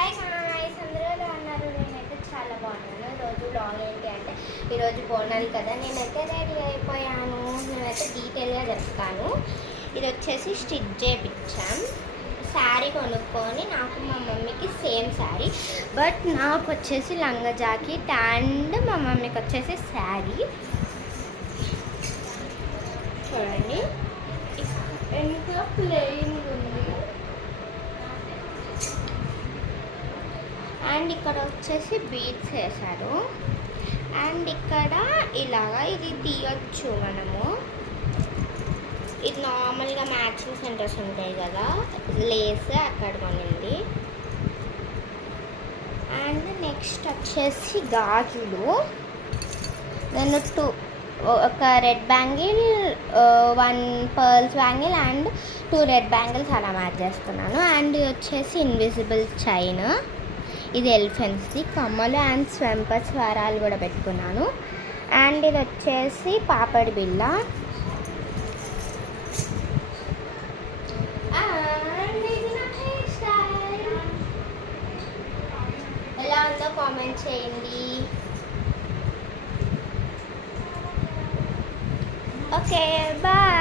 Hi guys, అందరూ ఎలా ఉన్నారు? నేనైతే చాలా బాగున్నాను. ఈరోజు బ్లాగ్ ఏంటి అంటే, ఈరోజు బోనాలు కదా, నేనైతే రెడీ అయిపోయాను. నేనైతే డీటెయిల్గా చెప్తాను. ఇది వచ్చేసి స్టిచ్ చేయించాం. శారీ కొనుక్కొని నాకు మా మమ్మీకి సేమ్ శారీ, బట్ నాకు వచ్చేసి లంగా జాకెట్ అండ్ మా మమ్మీకి వచ్చేసి శారీ. చూడండి, ఇంకా ప్లెయిన్ ఉంది. అండ్ ఇక్కడ వచ్చేసి బీడ్స్ వేశారు. అండ్ ఇక్కడ ఇలాగా ఇది తీయొచ్చు మనము. ఇది నార్మల్గా మ్యాచింగ్ సెంటర్స్ ఉంటాయి కదా, లేస్ అక్కడ కొనింది. అండ్ నెక్స్ట్ వచ్చేసి గాజులు. నేను ఒక red bangle, 1 pearls bangle and 2 red bangles అలా మ్యాచ్ చేసుకున్నాను. అండ్ ఇది వచ్చేసి ఇన్విజిబుల్ చైన్. ఇది ఎలిఫెంట్స్ది. కమ్మలు అండ్ స్వెంపర్ స్వరాలు కూడా పెట్టుకున్నాను. అండ్ ఇది వచ్చేసి పాపడి బిళ్ళ. అండ్ ఇది నా హెయిర్ స్టైల్. ఎలా ఉందో కామెంట్ చేయండి. Okay, bye.